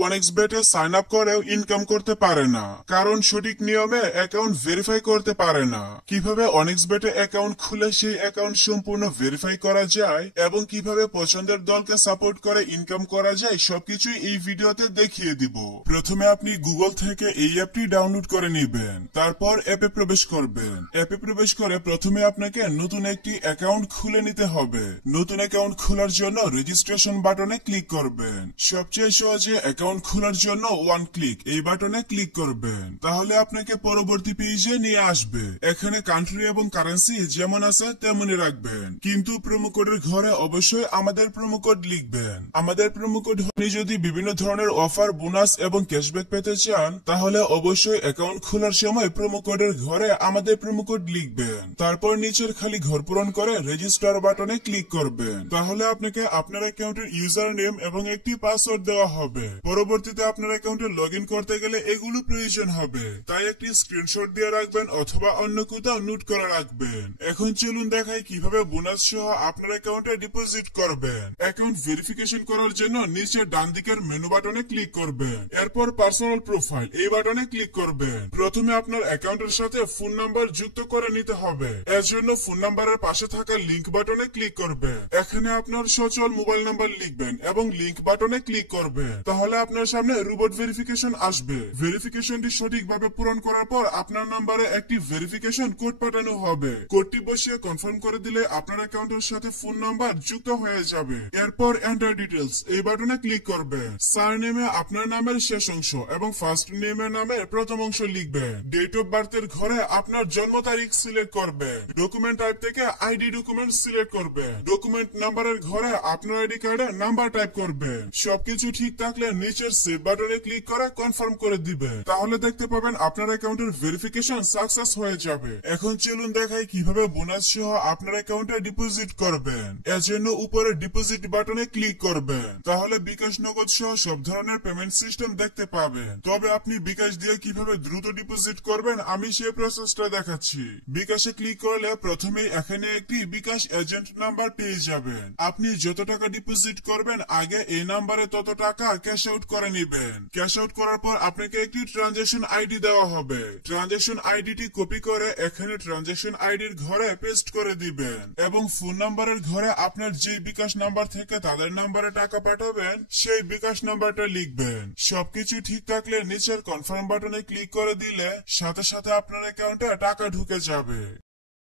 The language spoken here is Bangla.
ওয়ানএক্সবেট এ সাইন আপ করেও ইনকাম করতে পারে না, কারণ সঠিক নিয়মে অ্যাকাউন্ট ভেরিফাই করতে পারে না। কিভাবে ওয়ানএক্সবেট এ অ্যাকাউন্ট খুলে সেই অ্যাকাউন্ট সম্পূর্ণ ভেরিফাই করা যায় এবং কিভাবে পছন্দের দলকে সাপোর্ট করে ইনকাম করা যায় সবকিছুই এই ভিডিওতে দেখিয়ে দিব। প্রথমে আপনি গুগল থেকে এই অ্যাপটি ডাউনলোড করে নেবেন, তারপর অ্যাপে প্রবেশ করবেন। অ্যাপে প্রবেশ করে প্রথমে আপনাকে নতুন একটি অ্যাকাউন্ট খুলে নিতে হবে। নতুন অ্যাকাউন্ট খোলার জন্য রেজিস্ট্রেশন বাটনে ক্লিক করবেন। সবচেয়ে সহজে অ্যাকাউন্ট খোলার জন্য ওয়ান ক্লিক এই বাটনে ক্লিক করবেন, তাহলে আপনাকে পরবর্তী পেজে নিয়ে আসবে। এখানে কান্ট্রি এবং কারেন্সি যেমন আছে তেমনই রাখবেন, কিন্তু প্রোমো কোডের ঘরে অবশ্যই আমাদের প্রোমো কোড লিখবেন। আমাদের প্রোমো কোড আপনি যদি বিভিন্ন ধরনের অফার, বোনাস এবং ক্যাশব্যাক পেতে চান তাহলে অবশ্যই অ্যাকাউন্ট খোলার সময় প্রোমো কোডের ঘরে আমাদের প্রোমো কোড লিখবেন। তারপর নিচের খালি ঘর পূরণ করে রেজিস্টার বাটনে ক্লিক করবেন, তাহলে আপনাকে আপনার অ্যাকাউন্টের ইউজার নেম এবং একটি পাসওয়ার্ড দেওয়া হবে। পরবর্তীতে আপনার অ্যাকাউন্টে লগ ইন করতে গেলে এগুলো প্রয়োজন হবে, তাই একটি স্ক্রিনশট দিয়ে রাখবেন অথবা অন্য কোথাও নোট করে রাখবেন। এখন চলুন দেখাই কিভাবে বোনাস সহ আপনার অ্যাকাউন্টে ডিপোজিট করবেন। অ্যাকাউন্ট ভেরিফিকেশন করার জন্য নিচে ডান দিকের মেনু বাটনে ক্লিক করবেন, এরপর পার্সোনাল প্রোফাইল এই বাটনে ক্লিক করবেন। প্রথমে আপনার অ্যাকাউন্টের সাথে ফোন নাম্বার যুক্ত করে নিতে হবে। এর জন্য ফোন নাম্বারের পাশে থাকা লিংক বাটনে ক্লিক করবেন। এখানে আপনার সচল মোবাইল নাম্বার লিখবেন এবং লিংক বাটনে ক্লিক করবেন, তাহলে আপনার সামনে রোবট ভেরিফিকেশন আসবে। ভেরিফিকেশনটি সঠিকভাবে পূরণ করার পর আপনার নাম্বারে একটি ভেরিফিকেশন কোড পাঠানো হবে। কোডটি বসিয়ে কনফার্ম করে দিলে আপনার অ্যাকাউন্টের সাথে ফোন নাম্বার যুক্ত হয়ে যাবে। এরপর এন্টার ডিটেলস এই বাটনে ক্লিক করবেন। সারনেমে আপনার নামের শেষ অংশ এবং ফার্স্ট নেমের নামের প্রথম অংশ লিখবেন। ডেট অফ বার্থের ঘরে আপনার জন্ম তারিখ সিলেক্ট করবেন। ডকুমেন্ট টাইপ থেকে আইডি ডকুমেন্ট সিলেক্ট করবেন। ডকুমেন্ট নাম্বারের ঘরে আপনার আইডি কার্ডের নাম্বার টাইপ করবেন। সবকিছু ঠিক থাকলে নিচের সেভ বাটনে ক্লিক করে কনফার্ম করে দিবেন, তাহলে দেখতে পাবেন আপনার অ্যাকাউন্টের ভেরিফিকেশন সাকসেস হয়ে যাবে। এখন চলুন দেখাই কিভাবে বোনাস সহ আপনার অ্যাকাউন্টে ডিপোজিট করবেন। এর জন্য উপরে ডিপোজিট বাটনে ক্লিক করবেন, তাহলে বিকাশ, নগদ সহ সব ধরনের পেমেন্ট সিস্টেম দেখতে পাবেন। তবে আপনি বিকাশ দিয়ে কিভাবে দ্রুত ডিপোজিট করবেন আমি সেই প্রসেসটা দেখাচ্ছি। বিকাশে ক্লিক করলে প্রথমেই এখানে একটি বিকাশ এজেন্ট নাম্বার পেয়ে যাবেন। আপনি যত টাকা ডিপোজিট করবেন আগে এই নাম্বারে তত টাকা ক্যাশ আউট করে নেবেন। ক্যাশ আউট করার পর আপনাকে একটি ট্রানজাকশন আইডি দেওয়া হবে। ট্রানজাকশন আইডিটি কপি করে এখানে ট্রানজাকশন আইডির ঘরে পেস্ট করে দিবেন এবং ফোন নাম্বারের ঘরে আপনার যে বিকাশ নাম্বার থেকে তাদের নাম্বারে টাকা পাঠাবেন সেই বিকাশ নাম্বারটা লিখবেন। সবকিছু ঠিক থাকলে নিচের কনফার্ম বাটনে ক্লিক করে দিলে সাথে সাথে আপনার অ্যাকাউন্টে টাকা ঢুকে যাবে।